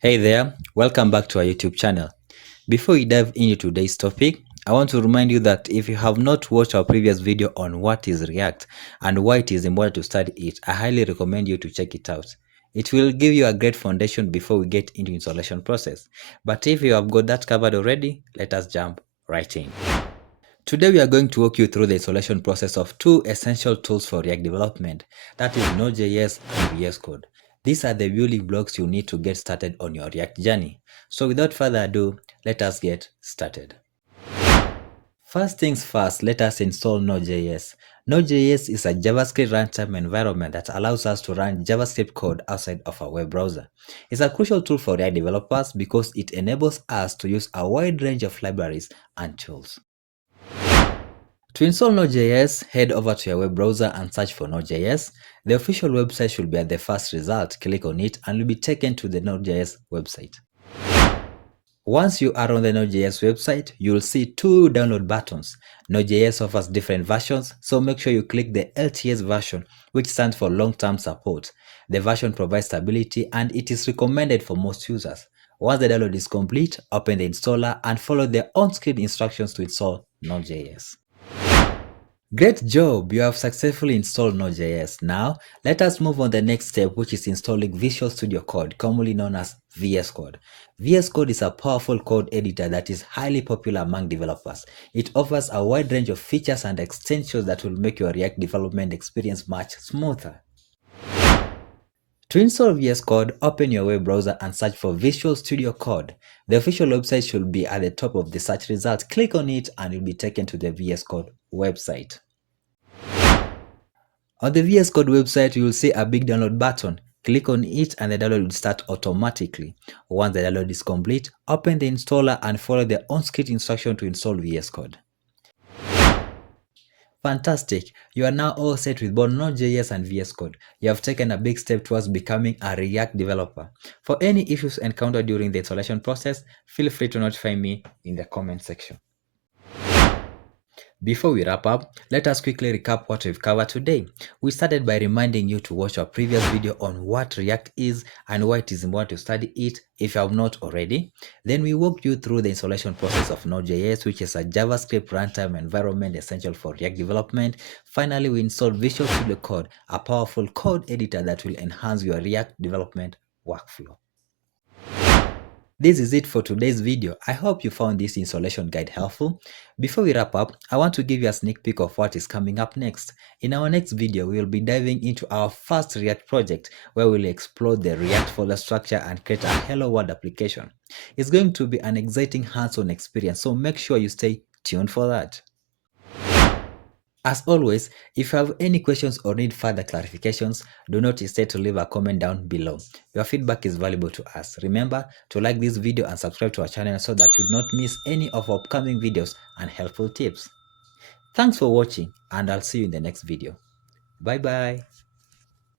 Hey there, welcome back to our YouTube channel. Before we dive into today's topic, I want to remind you that if you have not watched our previous video on what is React and why it is important to study it, I highly recommend you to check it out. It will give you a great foundation before we get into installation process. But if you have got that covered already, let us jump right in. Today we are going to walk you through the installation process of two essential tools for React development, that is Node.js and VS Code. These are the building blocks you need to get started on your React journey. So without further ado, let us get started. First things first, let us install Node.js. Node.js is a JavaScript runtime environment that allows us to run JavaScript code outside of our web browser. It's a crucial tool for React developers because it enables us to use a wide range of libraries and tools. To install Node.js, head over to your web browser and search for Node.js. The official website should be at the first result. Click on it and you'll be taken to the Node.js website. Once you are on the Node.js website, you'll see two download buttons. Node.js offers different versions, so make sure you click the LTS version, which stands for long-term support. The version provides stability and it is recommended for most users. Once the download is complete, open the installer and follow the on-screen instructions to install Node.js. Great job! You have successfully installed Node.js. Now, let us move on to the next step, which is installing Visual Studio Code, commonly known as VS Code. VS Code is a powerful code editor that is highly popular among developers. It offers a wide range of features and extensions that will make your React development experience much smoother. To install VS Code, open your web browser and search for Visual Studio Code. The official website should be at the top of the search results. Click on it and you'll be taken to the VS Code website. On the VS Code website, you will see a big download button. Click on it and the download will start automatically. Once the download is complete, open the installer and follow the on-screen instruction to install VS Code. Fantastic! You are now all set with both Node.js and VS Code. You have taken a big step towards becoming a React developer. For any issues encountered during the installation process, feel free to notify me in the comment section. Before we wrap up, let us quickly recap what we've covered today. We started by reminding you to watch our previous video on what React is and why it is important to study it if you have not already. Then we walked you through the installation process of Node.js, which is a JavaScript runtime environment essential for React development. Finally, we installed Visual Studio Code, a powerful code editor that will enhance your React development workflow. This is it for today's video. I hope you found this installation guide helpful. Before we wrap up, I want to give you a sneak peek of what is coming up next. In our next video, we will be diving into our first React project where we'll explore the React folder structure and create a Hello World application. It's going to be an exciting hands-on experience, so make sure you stay tuned for that. As always, if you have any questions or need further clarifications, do not hesitate to leave a comment down below. Your feedback is valuable to us. Remember to like this video and subscribe to our channel so that you do not miss any of our upcoming videos and helpful tips. Thanks for watching and I'll see you in the next video. Bye bye.